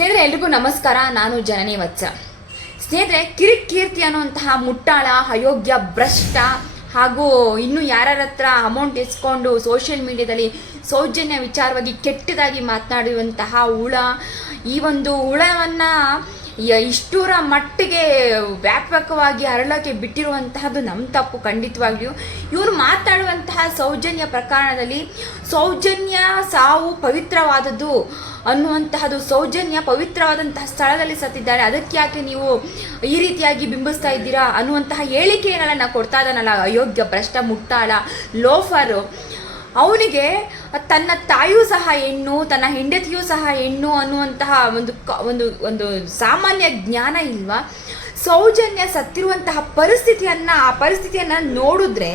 ಸ್ನೇಹಿತರೆ, ಎಲ್ರಿಗೂ ನಮಸ್ಕಾರ. ನಾನು ಜನನಿ ವತ್ಸ. ಸ್ನೇಹಿತರೆ, ಕಿರಿಕೀರ್ತಿ ಅನ್ನುವಂತಹ ಮುಟ್ಟಾಳ, ಅಯೋಗ್ಯ, ಭ್ರಷ್ಟ ಹಾಗೂ ಇನ್ನು ಯಾರ್ಯಾರ ಹತ್ರ ಅಮೌಂಟ್ ಇಸ್ಕೊಂಡು ಸೋಷಿಯಲ್ ಮೀಡಿಯಾದಲ್ಲಿ ಸೌಜನ್ಯ ವಿಚಾರವಾಗಿ ಕೆಟ್ಟದಾಗಿ ಮಾತನಾಡುವಂತಹ ಹುಳ, ಈ ಒಂದು ಹುಳವನ್ನು ಇಷ್ಟೂರ ಮಟ್ಟಿಗೆ ವ್ಯಾಪಕವಾಗಿ ಹರಳಕ್ಕೆ ಬಿಟ್ಟಿರುವಂತಹದ್ದು ನಮ್ಮ ತಪ್ಪು ಖಂಡಿತವಾಗಿಯೂ. ಇವರು ಮಾತಾಡುವಂತಹ ಸೌಜನ್ಯ ಪ್ರಕರಣದಲ್ಲಿ ಸೌಜನ್ಯ ಸಾವು ಪವಿತ್ರವಾದದ್ದು ಅನ್ನುವಂತಹದ್ದು, ಸೌಜನ್ಯ ಪವಿತ್ರವಾದಂತಹ ಸ್ಥಳದಲ್ಲಿ ಸತ್ತಿದ್ದಾರೆ ಅದಕ್ಕೆ ಯಾಕೆ ನೀವು ಈ ರೀತಿಯಾಗಿ ಬಿಂಬಿಸ್ತಾ ಇದ್ದೀರಾ ಅನ್ನುವಂತಹ ಹೇಳಿಕೆಗಳನ್ನು ಕೊಡ್ತಾ ಇದ್ದಾನಲ್ಲ ಅಯೋಗ್ಯ ಭ್ರಷ್ಟ ಮುಟ್ಟಾಳ, ಲೋಫರು. ಅವನಿಗೆ ತನ್ನ ತಾಯಿಯೂ ಸಹ ಹೆಣ್ಣು, ತನ್ನ ಹೆಂಡತಿಯೂ ಸಹ ಹೆಣ್ಣು ಅನ್ನುವಂತಹ ಒಂದು ಒಂದು ಒಂದು ಸಾಮಾನ್ಯ ಜ್ಞಾನ ಇಲ್ವಾ? ಸೌಜನ್ಯ ಸತ್ತಿರುವಂತಹ ಪರಿಸ್ಥಿತಿಯನ್ನ, ಆ ಪರಿಸ್ಥಿತಿಯನ್ನ ನೋಡಿದ್ರೆ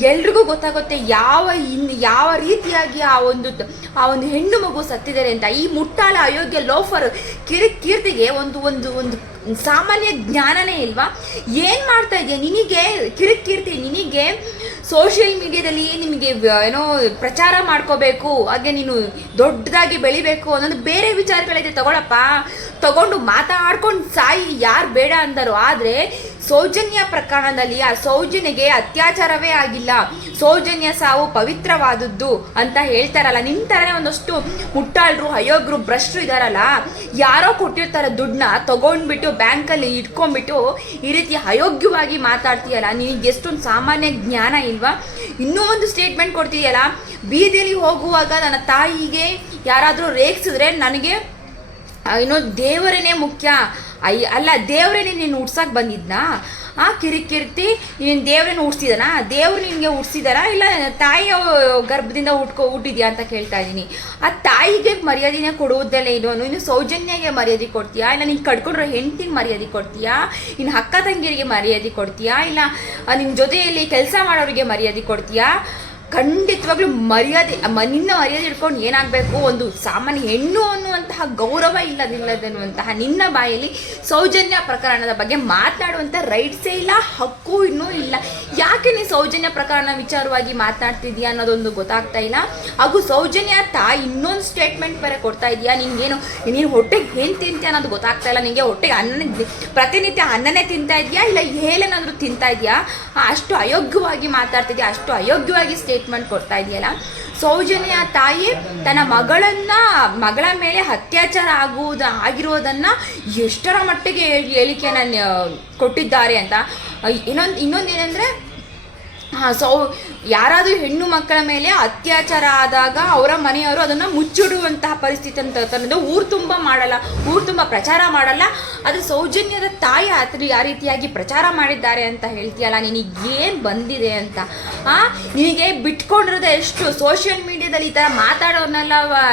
ಎಲ್ರಿಗೂ ಗೊತ್ತಾಗುತ್ತೆ ಯಾವ ಇನ್, ಯಾವ ರೀತಿಯಾಗಿ ಆ ಒಂದು ಆ ಒಂದು ಹೆಣ್ಣು ಮಗು ಸತ್ತಿದ್ದಾರೆ ಅಂತ. ಈ ಮುಟ್ಟಾಳ ಅಯೋಗ್ಯ ಲೋಫರ್ ಕಿರಿ, ಕೀರ್ತಿಗೆ ಒಂದು ಒಂದು ಒಂದು ಸಾಮಾನ್ಯ ಜ್ಞಾನನೇ ಇಲ್ವಾ? ಏನು ಮಾಡ್ತಾ ಇದೆಯಾ? ನಿನಗೆ ಕಿರಿಕಿರ್ತಿ ನಿನಗೆ ಸೋಷಿಯಲ್ ಮೀಡಿಯಾದಲ್ಲಿ ನಿಮಗೆ ಏನೋ ಪ್ರಚಾರ ಮಾಡ್ಕೋಬೇಕು, ಹಾಗೆ ನೀನು ದೊಡ್ಡದಾಗಿ ಬೆಳಿಬೇಕು ಅನ್ನೋದು ಬೇರೆ ವಿಚಾರಗಳಿದೆ, ತಗೊಳಪ್ಪ. ತಗೊಂಡು ಮಾತಾಡ್ಕೊಂಡು ಸಾಯಿ ಯಾರು ಬೇಡ ಅಂದರು. ಆದರೆ ಸೌಜನ್ಯ ಪ್ರಕರಣದಲ್ಲಿ ಆ ಸೌಜನ್ಯಗೆ ಅತ್ಯಾಚಾರವೇ ಆಗಿಲ್ಲ. ಸೌಜನ್ಯ ಸಾವು ಪವಿತ್ರವಾದದ್ದು ಅಂತ ಹೇಳ್ತಾರಲ್ಲ, ನಿನ್ ತರನೇ ಒಂದಷ್ಟು ಮುಟ್ಟಾಳ್ರು ಅಯೋಗ್ರು ಭ್ರಷ್ಟರು ಇದಾರಲ್ಲ, ಯಾರೋ ಕೊಟ್ಟಿರ್ತಾರೆ ದುಡ್ಡನ್ನ ತಗೊಂಡ್ಬಿಟ್ಟು ಬ್ಯಾಂಕಲ್ಲಿ ಇಟ್ಕೊಂಡ್ಬಿಟ್ಟು ಈ ರೀತಿ ಅಯೋಗ್ಯವಾಗಿ ಮಾತಾಡ್ತೀಯಲ್ಲ, ನಿನಗೆ ಎಷ್ಟೊಂದು ಸಾಮಾನ್ಯ ಜ್ಞಾನ ಇಲ್ವಾ? ಇನ್ನೂ ಒಂದು ಸ್ಟೇಟ್ಮೆಂಟ್ ಕೊಡ್ತಿದೆಯಲ್ಲ ಬೀದಿಯಲ್ಲಿ ಹೋಗುವಾಗ ನನ್ನ ತಾಯಿಗೆ ಯಾರಾದರೂ ರೇಗಿಸಿದ್ರೆ ನನಗೆ ಏನೋ ದೇವರೇನೆ ಮುಖ್ಯ. ಅಯ್ಯ ಅಲ್ಲ, ದೇವರೇನೆ ನೀನು ಹುಡ್ಸಕ್ ಬಂದಿದ್ನಾ? ಆ, ಕಿರಿಕಿರ್ತಿ ನೀನು ದೇವ್ರನ್ನ ಉಡ್ಸಿದಾನ? ದೇವ್ರು ನಿನಗೆ ಹುಡ್ಸಿದಾರ ಇಲ್ಲ, ತಾಯಿಯ ಗರ್ಭದಿಂದ ಉಟ್ಕೊ ಹುಟ್ಟಿದ್ಯಾ ಅಂತ ಕೇಳ್ತಾ ಇದ್ದೀನಿ. ಆ ತಾಯಿಗೆ ಮರ್ಯಾದೆನೇ ಕೊಡುವುದಲ್ಲ ಇದು. ನೀನು ಸೌಜನ್ಯಗೆ ಮರ್ಯಾದೆ ಕೊಡ್ತೀಯಾ? ಇಲ್ಲ, ನೀನು ಕಡ್ಕೊಂಡ್ರೆ ಹೆಂಡ್ತಿಗೆ ಮರ್ಯಾದೆ ಕೊಡ್ತೀಯಾ? ಇನ್ನು ಅಕ್ಕ ತಂಗಿಯರಿಗೆ ಮರ್ಯಾದೆ ಕೊಡ್ತೀಯಾ? ಇಲ್ಲ ನಿಮ್ಮ ಜೊತೆಯಲ್ಲಿ ಕೆಲಸ ಮಾಡೋರಿಗೆ ಮರ್ಯಾದೆ ಕೊಡ್ತೀಯಾ? ಖಂಡಿತವಾಗ್ಲೂ ಮರ್ಯಾದೆ ನಿನ್ನ ಮರ್ಯಾದೆ ಇಟ್ಕೊಂಡು ಏನಾಗಬೇಕು? ಒಂದು ಸಾಮಾನ್ಯ ಹೆಣ್ಣು ಅನ್ನುವಂತಹ ಗೌರವ ಇಲ್ಲದಿಲ್ಲದೆನ್ನುವಂತಹ ನಿನ್ನ ಬಾಯಲ್ಲಿ ಸೌಜನ್ಯ ಪ್ರಕರಣದ ಬಗ್ಗೆ ಮಾತನಾಡುವಂಥ ರೈಟ್ಸೇ ಇಲ್ಲ, ಹಕ್ಕು ಇನ್ನೂ ಇಲ್ಲ. ಯಾಕೆ ನೀನು ಸೌಜನ್ಯ ಪ್ರಕರಣ ವಿಚಾರವಾಗಿ ಮಾತನಾಡ್ತಿದ್ಯಾ ಅನ್ನೋದೊಂದು ಗೊತ್ತಾಗ್ತಾ ಇಲ್ಲ. ಹಾಗೂ ಸೌಜನ್ಯ ತಾ ಇನ್ನೊಂದು ಸ್ಟೇಟ್ಮೆಂಟ್ ಬೇರೆ ಕೊಡ್ತಾ ಇದೆಯಾ? ನಿನ್ಗೇನು ನೀನು ಹೊಟ್ಟೆಗೆ ಏನು ತಿಂತೀಯ ಅನ್ನೋದು ಗೊತ್ತಾಗ್ತಾ ಇಲ್ಲ. ನಿನಗೆ ಹೊಟ್ಟೆಗೆ ಅನ್ನ, ಪ್ರತಿನಿತ್ಯ ಅನ್ನನೇ ತಿಂತಾ ಇದೆಯಾ? ಇಲ್ಲ ಏನೇನಾದರೂ ತಿಂತಾ ಇದೆಯಾ? ಅಷ್ಟು ಅಯೋಗ್ಯವಾಗಿ ಮಾತಾಡ್ತಿದ್ಯಾ? ಅಷ್ಟು ಅಯೋಗ್ಯವಾಗಿ ಸ್ಟೇಟ್ಮೆಂಟ್ ಕೊಡ್ತಾ ಇದೆಯಲ್ಲ. ಸೌಜನ್ಯ ತಾಯಿ ತನ್ನ ಮಗಳನ್ನ, ಮಗಳ ಮೇಲೆ ಅತ್ಯಾಚಾರ ಆಗುವುದು, ಆಗಿರೋದನ್ನ ಎಷ್ಟರ ಮಟ್ಟಿಗೆ ಹೇಳಿ- ಹೇಳಿಕೆಯನ್ನ ಕೊಟ್ಟಿದ್ದಾರೆ ಅಂತ. ಇನ್ನೊಂದು, ಇನ್ನೊಂದೇನೆಂದ್ರೆ ಹಾಂ ಸೌ ಯಾರಾದರೂ ಹೆಣ್ಣು ಮಕ್ಕಳ ಮೇಲೆ ಅತ್ಯಾಚಾರ ಆದಾಗ ಅವರ ಮನೆಯವರು ಅದನ್ನು ಮುಚ್ಚಿಡುವಂತಹ ಪರಿಸ್ಥಿತಿ ಅಂತ ತಂದು ಊರು ತುಂಬ ಮಾಡಲ್ಲ ಊರು ತುಂಬ ಪ್ರಚಾರ ಮಾಡಲ್ಲ. ಅದು ಸೌಜನ್ಯದ ತಾಯಿ ಆತರ ಆ ರೀತಿಯಾಗಿ ಪ್ರಚಾರ ಮಾಡಿದ್ದಾರೆ ಅಂತ ಹೇಳ್ತೀಯಲ್ಲ ನಿನಗೆ ಏನು ಬಂದಿದೆ ಅಂತ? ಆ ನಿನಗೆ ಬಿಟ್ಕೊಂಡಿರೋದು ಎಷ್ಟು? ಸೋಷಿಯಲ್ ಮೀಡಿಯಾದಲ್ಲಿ ಈ ಥರ ಮಾತಾಡೋರ್ನೆಲ್ಲ ಆ,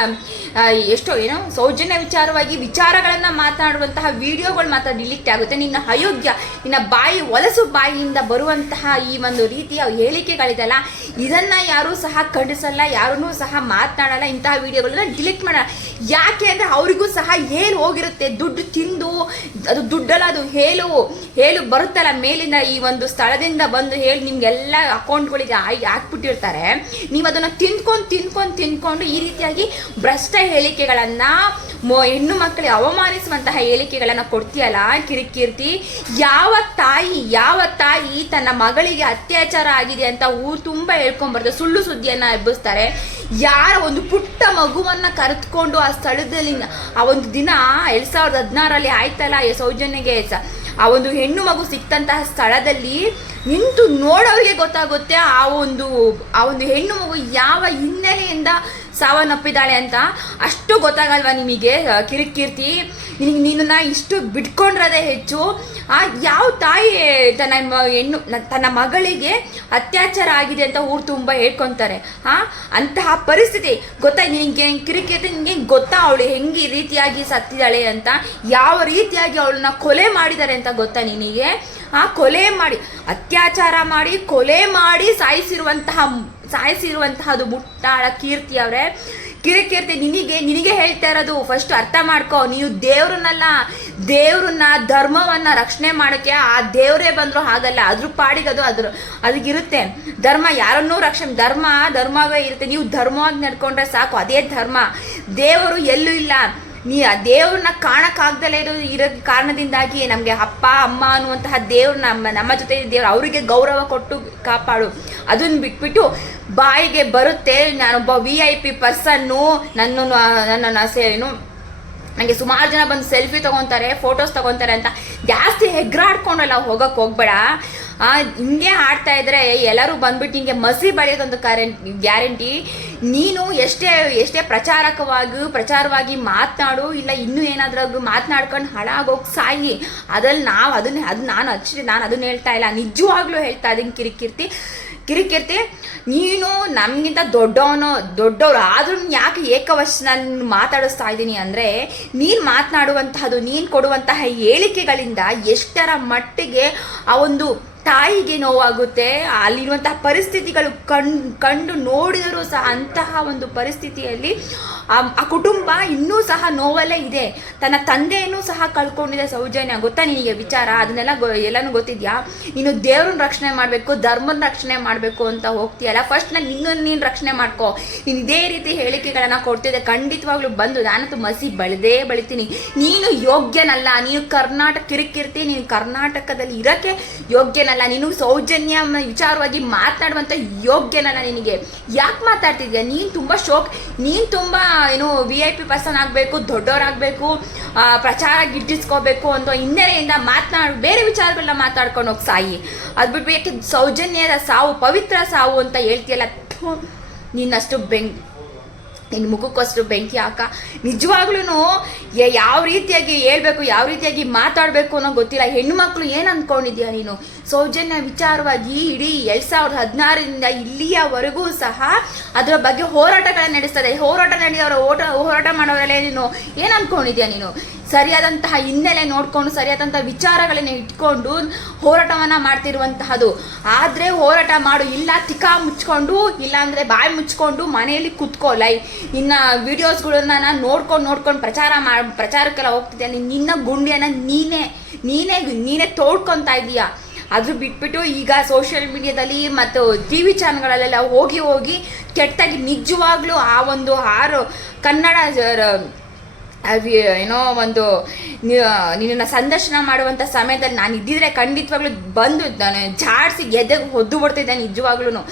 ಎಷ್ಟೋ, ಏನೋ, ಸೌಜನ್ಯ ವಿಚಾರವಾಗಿ ವಿಚಾರಗಳನ್ನು ಮಾತನಾಡುವಂತಹ ವಿಡಿಯೋಗಳು ಮಾತ್ರ ಡಿಲೀಟ್ ಆಗುತ್ತೆ. ನಿನ್ನ ಅಯೋಗ್ಯ, ನಿನ್ನ ಬಾಯಿ ಒಲಸು ಬಾಯಿಯಿಂದ ಬರುವಂತಹ ಈ ಒಂದು ರೀತಿಯ ಹೇಳಿಕೆಗಳಿದೆಲ್ಲ, ಇದನ್ನ ಯಾರೂ ಸಹ ಖಂಡಿಸಲ್ಲ ಯಾರೂ ಸಹ ಮಾತನಾಡಲ್ಲ, ಇಂತಹ ವಿಡಿಯೋಗಳನ್ನ ಡಿಲೀಟ್ ಮಾಡಲ್ಲ. ಯಾಕೆ ಅಂದರೆ ಅವರಿಗೂ ಸಹ ಏನು ಹೋಗಿರುತ್ತೆ? ದುಡ್ಡು ತಿಂದು, ಅದು ದುಡ್ಡಲ್ಲ, ಅದು ಹೇಳು ಹೇಳು ಬರುತ್ತಲ್ಲ, ಮೇಲಿಂದ ಈ ಒಂದು ಸ್ಥಳದಿಂದ ಬಂದು ಹೇಳಿ ನಿಮ್ಗೆಲ್ಲ ಅಕೌಂಟ್ಗಳಿಗೆ ಆಗಿ ಹಾಕ್ಬಿಟ್ಟಿರ್ತಾರೆ. ನೀವು ಅದನ್ನು ತಿಂದ್ಕೊಂಡು ತಿನ್ಕೊಂಡು ತಿಂದ್ಕೊಂಡು ಈ ರೀತಿಯಾಗಿ ಭ್ರಷ್ಟ ಹೇಳಿಕೆಗಳನ್ನ ಹೆಣ್ಣು ಮಕ್ಕಳಿಗೆ ಅವಮಾನಿಸುವಂತಹ ಹೇಳಿಕೆಗಳನ್ನ ಕೊಡ್ತೀಯಲ್ಲ, ಕಿರಿಕೀರ್ತಿ, ಯಾವ ತಾಯಿ ಯಾವ ತಾಯಿ ತನ್ನ ಮಗಳಿಗೆ ಅತ್ಯಾಚಾರ ಆಗಿದೆ ಅಂತ ಊರು ತುಂಬ ಹೇಳ್ಕೊಂಬರ್ತಾರೆ ಸುಳ್ಳು ಸುದ್ದಿಯನ್ನ ಎಬ್ಬಿಸ್ತಾರೆ. ಯಾರ ಒಂದು ಪುಟ್ಟ ಮಗುವನ್ನ ಕರೆದುಕೊಂಡು ಆ ಸ್ಥಳದಲ್ಲಿ ಆ ಒಂದು ದಿನ, ಎರಡ್ ಸಾವಿರದ ಹದಿನಾರಲ್ಲಿ ಆಯ್ತಲ್ಲ ಸೌಜನ್ಯಗೆ ಆ ಒಂದು ಹೆಣ್ಣು ಮಗು ಸಿಕ್ತಂತಹ ಸ್ಥಳದಲ್ಲಿ ನಿಂತು ನೋಡೋರಿಗೆ ಗೊತ್ತಾಗುತ್ತೆ ಆ ಒಂದು ಆ ಒಂದು ಹೆಣ್ಣು ಮಗು ಯಾವ ಹಿನ್ನೆಲೆಯಿಂದ ಸಾವನ್ನಪ್ಪಿದ್ದಾಳೆ ಅಂತ. ಅಷ್ಟು ಗೊತ್ತಾಗಲ್ವಾ ನಿಮಗೆ ಕಿರಿಕೀರ್ತಿ? ನಿನಗೆ ನಿನ್ನನ್ನು ಇಷ್ಟು ಬಿಟ್ಕೊಂಡಿರೋದೇ ಹೆಚ್ಚು. ಆ, ಯಾವ ತಾಯಿ ತನ್ನ ಹೆಣ್ಣು, ತನ್ನ ಮಗಳಿಗೆ ಅತ್ಯಾಚಾರ ಆಗಿದೆ ಅಂತ ಊರು ತುಂಬ ಹೇಳ್ಕೊತಾರೆ. ಆ, ಅಂತಹ ಪರಿಸ್ಥಿತಿ. ಗೊತ್ತಾ ನಿನಗೆ ಕಿರಿಕೀರ್ತಿ, ನಿನಗೆ ಗೊತ್ತಾ ಅವಳು ಹೆಂಗೆ ರೀತಿಯಾಗಿ ಸತ್ತಿದ್ದಾಳೆ ಅಂತ? ಯಾವ ರೀತಿಯಾಗಿ ಅವಳನ್ನ ಕೊಲೆ ಮಾಡಿದ್ದಾರೆ ಅಂತ ಗೊತ್ತಾ ನಿನಗೆ? ಆ ಕೊಲೆ ಮಾಡಿ, ಅತ್ಯಾಚಾರ ಮಾಡಿ, ಕೊಲೆ ಮಾಡಿ ಸಾಯಿಸಿರುವಂತಹ, ಸಾಯಿಸಿರುವಂತಹದ್ದು ಮುಟ್ಟಾಳ ಕೀರ್ತಿ ಅವರೇ. ಕಿರಿಕೀರ್ತಿ ನಿನಗೆ ನಿನಗೆ ಹೇಳ್ತಾ ಇರೋದು ಫಸ್ಟ್ ಅರ್ಥ ಮಾಡ್ಕೋ. ನೀವು ದೇವ್ರನ್ನಲ್ಲ, ದೇವ್ರನ್ನ, ಧರ್ಮವನ್ನ ರಕ್ಷಣೆ ಮಾಡೋಕ್ಕೆ ಆ ದೇವರೇ ಬಂದರೂ ಆಗಲ್ಲ ಅದ್ರ ಪಾಡಿಗದು ಅದು ಅದ್ರ ಅದಕ್ಕಿರುತ್ತೆ ಧರ್ಮ ಯಾರನ್ನೂ ರಕ್ಷಣೆ, ಧರ್ಮ, ಧರ್ಮವೇ ಇರುತ್ತೆ. ನೀವು ಧರ್ಮವಾಗಿ ನಡ್ಕೊಂಡ್ರೆ ಸಾಕು, ಅದೇ ಧರ್ಮ. ದೇವರು ಎಲ್ಲೂ ಇಲ್ಲ. ನೀ ಆ ದೇವ್ರನ್ನ ಕಾಣಕ್ಕಾಗ್ದಲೇ ಇರೋ ಇರೋ ಕಾರಣದಿಂದಾಗಿ ನಮಗೆ ಅಪ್ಪ, ಅಮ್ಮ ಅನ್ನುವಂತಹ ದೇವ್ರ ನಮ್ಮ ನಮ್ಮ ಜೊತೆ ದೇವ್ರು ಅವರಿಗೆ ಗೌರವ ಕೊಟ್ಟು ಕಾಪಾಡು. ಅದನ್ನು ಬಿಟ್ಬಿಟ್ಟು ಬಾಯಿಗೆ ಬರುತ್ತೆ, ನಾನೊಬ್ಬ ವಿ ಐ ಪಿ ಪರ್ಸನ್ನು, ನನ್ನನ್ನು ನನ್ನನ್ನು ಏನು ನನಗೆ ಸುಮಾರು ಜನ ಬಂದು ಸೆಲ್ಫಿ ತೊಗೊತಾರೆ, ಫೋಟೋಸ್ ತೊಗೊತಾರೆ ಅಂತ ಜಾಸ್ತಿ ಹೆಗ್ರಾಡ್ಕೊಂಡಲ್ಲ ಹೋಗಕ್ಕೆ ಹೋಗ್ಬೇಡ. ಹಿಂಗೆ ಹಾಡ್ತಾ ಇದ್ರೆ ಎಲ್ಲರೂ ಬಂದ್ಬಿಟ್ಟು ಹಿಂಗೆ ಮಸಿ ಬಳಿಯೋದೊಂದು ಕರೆಂಟ್ ಗ್ಯಾರಂಟಿ. ನೀನು ಎಷ್ಟೇ ಎಷ್ಟೇ ಪ್ರಚಾರಕವಾಗಿ, ಪ್ರಚಾರವಾಗಿ ಮಾತನಾಡು, ಇಲ್ಲ ಇನ್ನೂ ಏನಾದ್ರೂ ಮಾತನಾಡ್ಕೊಂಡು ಹಾಳಾಗೋಗಿ ಸಾಯಿ. ಅದ್ರಲ್ಲಿ ನಾವು ಅದನ್ನ, ಅದು ನಾನು ಹಚ್ಚಿ ನಾನು ಅದನ್ನ ಹೇಳ್ತಾ ಇಲ್ಲ. ನಿಜವಾಗ್ಲೂ ಹೇಳ್ತಾ ಇದ್ದೀನಿ ಕಿರಿಕಿರ್ತಿ. ಕಿರಿಕಿರ್ತಿ, ನೀನು ನಮಗಿಂತ ದೊಡ್ಡವನು, ದೊಡ್ಡವರು. ಆದ್ರೂ ಯಾಕೆ ಏಕವಶ ನಾನು ಮಾತಾಡಿಸ್ತಾ ಇದ್ದೀನಿ ಅಂದರೆ, ನೀನು ಮಾತನಾಡುವಂತಹದ್ದು ನೀನು ಕೊಡುವಂತಹ ಹೇಳಿಕೆಗಳಿಂದ ಎಷ್ಟರ ಮಟ್ಟಿಗೆ ಆ ಒಂದು ತಾಯಿಗೆ ನೋವಾಗುತ್ತೆ ಅಲ್ಲಿರುವಂತಹ ಪರಿಸ್ಥಿತಿಗಳು ಕಣ್ ಕಂಡು ನೋಡಿದರೂ ಸಹ ಅಂತಹ ಒಂದು ಪರಿಸ್ಥಿತಿಯಲ್ಲಿ ಆ ಕುಟುಂಬ ಇನ್ನೂ ಸಹ ನೋವಲ್ಲೇ ಇದೆ. ತನ್ನ ತಂದೆಯನ್ನು ಸಹ ಕಳ್ಕೊಂಡಿದೆ ಸೌಜನ್ಯ. ಗೊತ್ತಾ ನಿನಗೆ ವಿಚಾರ? ಅದನ್ನೆಲ್ಲ ಗೊ ಎಲ್ಲನೂ ಗೊತ್ತಿದ್ಯಾ? ನೀನು ದೇವ್ರನ್ನ ರಕ್ಷಣೆ ಮಾಡಬೇಕು ಧರ್ಮನ ರಕ್ಷಣೆ ಮಾಡಬೇಕು ಅಂತ ಹೋಗ್ತೀಯಲ್ಲ? ಫಸ್ಟ್ ನಾನು ನಿನ್ನನ್ನು ನೀನು ರಕ್ಷಣೆ ಮಾಡ್ಕೋ. ನೀನು ಇದೇ ರೀತಿ ಹೇಳಿಕೆಗಳನ್ನು ಕೊಡ್ತಿದ್ದೆ. ಖಂಡಿತವಾಗ್ಲೂ ಬಂದು ನಾನಂತೂ ಮಸಿ ಬಳದೇ ಬಳಿತೀನಿ. ನೀನು ಯೋಗ್ಯನಲ್ಲ. ನೀನು ಕರ್ನಾಟಕ ಕಿರಿಕಿರ್ತಿ, ನೀನು ಕರ್ನಾಟಕದಲ್ಲಿ ಇರೋಕ್ಕೆ ಯೋಗ್ಯನಲ್ಲ. ನೀನು ಸೌಜನ್ಯ ವಿಚಾರವಾಗಿ ಮಾತನಾಡುವಂಥ ಯೋಗ್ಯನಲ್ಲ ನಿನಗೆ. ಯಾಕೆ ಮಾತಾಡ್ತಿದ್ಯಾ? ನೀನು ತುಂಬ ಶೋಕ್. ನೀನು ತುಂಬ ಏನು ವಿ ಐ ಪಿ ಪರ್ಸನ್ ಆಗಬೇಕು, ದೊಡ್ಡವರಾಗಬೇಕು ಪ್ರಚಾರ ಗಿಟ್ಟಿಸ್ಕೋಬೇಕು ಅಂತ ಹಿನ್ನೆಲೆಯಿಂದ ಮಾತನಾಡು, ಬೇರೆ ವಿಚಾರಗಳನ್ನ ಮಾತಾಡ್ಕೊಂಡು ಹೋಗಿ ಸಾಯಿ. ಅದು ಬಿಟ್ಟು ಸೌಜನ್ಯದ ಸಾವು, ಪವಿತ್ರ ಸಾವು ಅಂತ ಹೇಳ್ತೀಯಲ್ಲ ನಿನ್ನಷ್ಟು ನೀನಷ್ಟು ಬೆಂಗ್ ನಿನ್ನ ಮುಖಕ್ಕಷ್ಟು ಬೆಂಕಿ ಹಾಕ. ನಿಜವಾಗ್ಲೂ ಯಾವ ರೀತಿಯಾಗಿ ಹೇಳ್ಬೇಕು, ಯಾವ ರೀತಿಯಾಗಿ ಮಾತಾಡಬೇಕು ಅನ್ನೋ ಗೊತ್ತಿಲ್ಲ. ಹೆಣ್ಣು ಮಕ್ಕಳು ಏನು ಅಂದ್ಕೊಂಡಿದ್ಯಾ ನೀನು? ಸೌಜನ್ಯ ವಿಚಾರವಾಗಿ ಇಡೀ ಎರಡು ಸಾವಿರದ ಹದಿನಾರರಿಂದ ಇಲ್ಲಿಯವರೆಗೂ ಸಹ ಅದರ ಬಗ್ಗೆ ಹೋರಾಟಗಳನ್ನ ನಡೆಸ್ತಾರೆ ಹೋರಾಟ ನಡೆಯೋರು ಓಟ ಹೋರಾಟ ಮಾಡೋರಲ್ಲೇ ನೀನು. ಏನು ಅಂದ್ಕೊಂಡಿದ್ಯಾ ನೀನು? ಸರಿಯಾದಂತಹ ಹಿನ್ನೆಲೆ ನೋಡಿಕೊಂಡು ಸರಿಯಾದಂತಹ ವಿಚಾರಗಳನ್ನ ಇಟ್ಕೊಂಡು ಹೋರಾಟವನ್ನ ಮಾಡ್ತಿರುವಂತಹದ್ದು ಆದ್ರೆ ಹೋರಾಟ ಮಾಡು, ಇಲ್ಲ ತಿಕಾ ಮುಚ್ಕೊಂಡು, ಇಲ್ಲ ಅಂದ್ರೆ ಬಾಯಿ ಮುಚ್ಕೊಂಡು ಮನೆಯಲ್ಲಿ ಕುತ್ಕೋ, ಲೈ. ನಿನ್ನ ವಿಡಿಯೋಸ್ಗಳನ್ನ ನಾನು ನೋಡ್ಕೊಂಡು ನೋಡ್ಕೊಂಡು ಪ್ರಚಾರ ಮಾಡಿ ಪ್ರಚಾರಕ್ಕೆಲ್ಲ ಹೋಗ್ತಿದ್ದೆ. ನೀನ್- ನಿನ್ನ ಗುಂಡಿಯನ್ನ ನೀನೇ ನೀನೇ ನೀನೇ ತೋಡ್ಕೊತಾ ಇದೀಯ ಅದು ಬಿಟ್ಬಿಟ್ಟು ಈಗ ಸೋಷಿಯಲ್ ಮೀಡಿಯಾದಲ್ಲಿ ಮತ್ತು ಟಿ ವಿ ಚಾನಲ್ಗಳಲ್ಲೆಲ್ಲ ಹೋಗಿ ಹೋಗಿ ಕೆಟ್ಟಾಗಿ ನಿಜವಾಗ್ಲೂ ಆ ಒಂದು ಆರು ಕನ್ನಡ ಅವಿ ಏನೋ ಒಂದು ನಿನ್ನ ಸಂದರ್ಶನ ಮಾಡುವಂಥ ಸಮಯದಲ್ಲಿ ನಾನು ಇದ್ದಿದ್ರೆ ಖಂಡಿತವಾಗ್ಲೂ ಬಂದು ನಾನು ಜಾಡಿಸಿ ಎದೆಗೆ ಹೊದ್ದು ಬಿಡ್ತಿದ್ದೆ ನಿಜವಾಗ್ಲೂ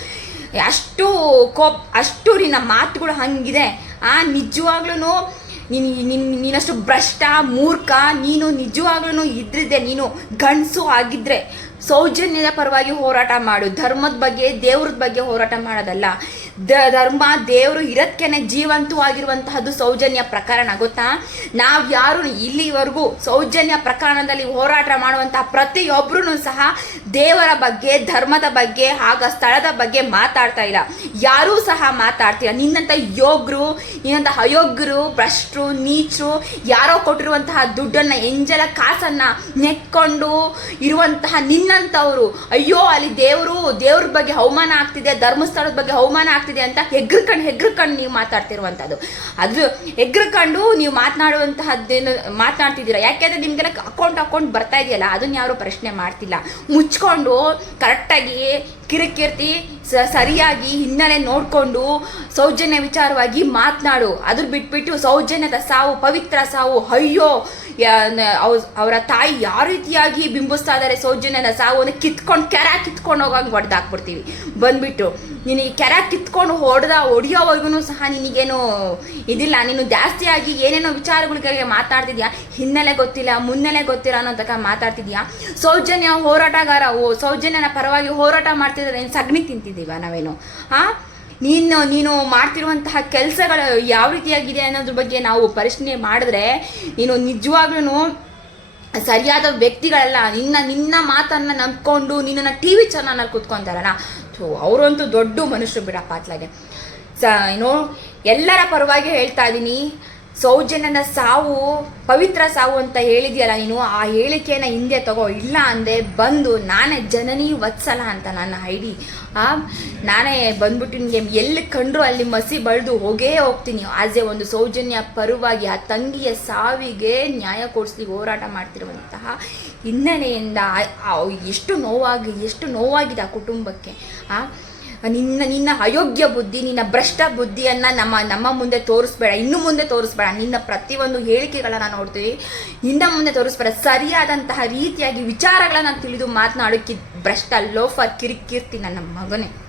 ಅಷ್ಟು ಕೋಪ್, ಅಷ್ಟು ನಿನ್ನ ಮಾತುಗಳು ಹಂಗಿದೆ. ಆ ನಿಜವಾಗ್ಲೂ ನೀನು ನಿನ್ನ ನೀನಷ್ಟು ಭ್ರಷ್ಟ, ಮೂರ್ಖ, ನೀನು ನಿಜವಾಗ್ಲೂ ಇದ್ರಿದ್ದೆ ನೀನು ಗಂಡಸು ಆಗಿದ್ರೆ ಸೌಜನ್ಯದ ಪರವಾಗಿ ಹೋರಾಟ ಮಾಡು. ಧರ್ಮದ ಬಗ್ಗೆ, ದೇವ್ರದ ಬಗ್ಗೆ ಹೋರಾಟ ಮಾಡೋದಲ್ಲ. ದ ಧರ್ಮ ದೇವರು ಇರೋದ್ಕೇನೆ ಜೀವಂತು ಆಗಿರುವಂತಹದ್ದು ಸೌಜನ್ಯ ಪ್ರಕರಣ, ಗೊತ್ತಾ? ನಾವು ಯಾರು ಇಲ್ಲಿವರೆಗೂ ಸೌಜನ್ಯ ಪ್ರಕರಣದಲ್ಲಿ ಹೋರಾಟ ಮಾಡುವಂತಹ ಪ್ರತಿಯೊಬ್ಬರೂ ಸಹ ದೇವರ ಬಗ್ಗೆ, ಧರ್ಮದ ಬಗ್ಗೆ ಆಗ ಸ್ಥಳದ ಬಗ್ಗೆ ಮಾತಾಡ್ತಾ ಇಲ್ಲ. ಯಾರೂ ಸಹ ಮಾತಾಡ್ತಿಲ್ಲ. ನಿನ್ನಂಥ ಯೋಗ್ರು, ನಿನ್ನಂಥ ಅಯೋಗ್ರು, ಭ್ರಷ್ಟರು, ನೀಚರು, ಯಾರೋ ಕೊಟ್ಟಿರುವಂತಹ ದುಡ್ಡನ್ನ, ಎಂಜಲ ಕಾಸನ್ನು ನೆಕ್ಕೊಂಡು ಇರುವಂತಹ ನಿನ್ನಂಥವ್ರು, ಅಯ್ಯೋ ಅಲ್ಲಿ ದೇವರು, ದೇವ್ರ ಬಗ್ಗೆ ಅವಮಾನ ಆಗ್ತಿದೆ, ಧರ್ಮಸ್ಥಳದ ಬಗ್ಗೆ ಅವಮಾನ ಆಗ್ತಿದೆ. ಅಂತ ಹೆಗ್ರಕಂಡು ಹೆಗ್ರಕಂಡು ನೀವು ಮಾತಾಡ್ತಿರುವಂಥದ್ದು ಅದು ಹೆಗ್ರಕಂಡು ನೀವು ಮಾತನಾಡುವಂತಹದ್ದೇನು ಮಾತನಾಡ್ತಿದ್ದೀರಾ? ಯಾಕೆಂದ್ರೆ ನಿಮಗೆಲ್ಲ ಅಕೌಂಟ್ ಅಕೌಂಟ್ ಬರ್ತಾ ಇದೆಯಲ್ಲ, ಅದನ್ನ ಯಾರು ಪ್ರಶ್ನೆ ಮಾಡ್ತಿಲ್ಲ. ಮುಚ್ಕೊಂಡು ಕರೆಕ್ಟಾಗಿ ಕಿರಿಕಿರ್ತಿ ಸರಿಯಾಗಿ ಹಿನ್ನೆಲೆ ನೋಡಿಕೊಂಡು ಸೌಜನ್ಯ ವಿಚಾರವಾಗಿ ಮಾತನಾಡು. ಅದ್ರ ಬಿಟ್ಬಿಟ್ಟು ಸೌಜನ್ಯದ ಸಾವು, ಪವಿತ್ರ ಸಾವು, ಅಯ್ಯೋ ಅವರ ತಾಯಿ ಯಾವ ರೀತಿಯಾಗಿ ಬಿಂಬಿಸ್ತಾ ಇದ್ದಾರೆ ಸೌಜನ್ಯದ ಸಾವನ್ನು ಕಿತ್ಕೊಂಡು, ಕೆರ ಕಿತ್ಕೊಂಡು ಹೋಗಂಗೆ ಹೊಡೆದಾಕ್ಬಿಡ್ತೀವಿ. ಬಂದ್ಬಿಟ್ಟು ನಿನಗೆ ಕೆರ ಕಿತ್ಕೊಂಡು ಹೊಡೆದ ಹೊಡಿಯೋವರೆಗೂ ಸಹ ನಿನಗೇನು ಇದಿಲ್ಲ. ನೀನು ಜಾಸ್ತಿಯಾಗಿ ಏನೇನೋ ವಿಚಾರಗಳಿಗೆ ಮಾತಾಡ್ತಿದ್ಯಾ? ಹಿನ್ನೆಲೆ ಗೊತ್ತಿಲ್ಲ, ಮುನ್ನೆಲೆ ಗೊತ್ತಿಲ್ಲ ಅನ್ನೋ ತಕ್ಕ ಮಾತಾಡ್ತಿದ್ಯಾ? ಸೌಜನ್ಯ ಹೋರಾಟಗಾರ, ಓ, ಸೌಜನ್ಯನ ಪರವಾಗಿ ಹೋರಾಟ ಮಾಡ್ತಿದ್ರೆ ನೀನು ಸಗಣಿ ತಿಂತಿದ್ದೀವ ನಾವೇನು? ಹಾಂ ನೀನು ನೀನು ಮಾಡ್ತಿರುವಂತಹ ಕೆಲಸಗಳು ಯಾವ ರೀತಿಯಾಗಿದೆ ಅನ್ನೋದ್ರ ಬಗ್ಗೆ ನಾವು ಪರಿಶೀಲನೆ ಮಾಡಿದ್ರೆ ನೀನು ನಿಜವಾಗ್ಲೂ ಸರಿಯಾದ ವ್ಯಕ್ತಿಗಳಲ್ಲ. ನಿನ್ನ ನಿನ್ನ ಮಾತನ್ನ ನಂಬ್ಕೊಂಡು ನಿನ್ನನ್ನು ಟಿ ವಿ ಚಾನಲ್ ಕೂತ್ಕೊಂತಾರಲ್ಲ ಅವರಂತೂ ದೊಡ್ಡ ಮನುಷ್ಯರು ಬಿಡಪ್ಪ ಅತ್ಲಾಗೆ ಸ, ಏನೋ, ಎಲ್ಲರ ಪರವಾಗಿ ಹೇಳ್ತಾ ಇದ್ದೀನಿ ಸೌಜನ್ಯನ ಸಾವು, ಪವಿತ್ರ ಸಾವು ಅಂತ ಹೇಳಿದ್ಯಲ್ಲ ನೀನು, ಆ ಹೇಳಿಕೆನ ಹಿಂದೆ ತಗೋ. ಇಲ್ಲ ಅಂದೆ ಬಂದು ನಾನೇ ಜನನಿ ವತ್ಸಲ ಅಂತ ನನ್ನ ಐಡಿ. ಆ, ನಾನೇ ಬಂದ್ಬಿಟ್ಟು ನಿಮಗೆ ಎಲ್ಲಿ ಕಂಡ್ರು ಅಲ್ಲಿ ಮಸಿ ಬಳ್ದು ಹೋಗೇ ಹೋಗ್ತೀನಿ. ಆಸ್ ಒಂದು ಸೌಜನ್ಯ ಪರವಾಗಿ ಆ ತಂಗಿಯ ಸಾವಿಗೆ ನ್ಯಾಯ ಕೊಡಿಸಿ ಹೋರಾಟ ಮಾಡ್ತಿರುವಂತಹ ಹಿನ್ನೆಲೆಯಿಂದ ಎಷ್ಟು ನೋವಾಗಿ, ಎಷ್ಟು ನೋವಾಗಿದೆ ಆ ಕುಟುಂಬಕ್ಕೆ, ಆ? ನಿನ್ನ ನಿನ್ನ ಅಯೋಗ್ಯ ಬುದ್ಧಿ, ನಿನ್ನ ಭ್ರಷ್ಟ ಬುದ್ಧಿಯನ್ನು ನಮ್ಮ ನಮ್ಮ ಮುಂದೆ ತೋರಿಸ್ಬೇಡ, ಇನ್ನು ಮುಂದೆ ತೋರಿಸ್ಬೇಡ. ನಿನ್ನ ಪ್ರತಿಯೊಂದು ಹೇಳಿಕೆಗಳನ್ನು ನೋಡ್ತೀವಿ. ಇನ್ನ ಮುಂದೆ ತೋರಿಸ್ಬೇಡ. ಸರಿಯಾದಂತಹ ರೀತಿಯಾಗಿ ವಿಚಾರಗಳನ್ನು ತಿಳಿದು ಮಾತನಾಡೋಕ್ಕೆ ಭ್ರಷ್ಟ, ಲೋಫರ್, ಕಿರಿಕಿರ್ತಿ ನನ್ನ ಮಗನೇ.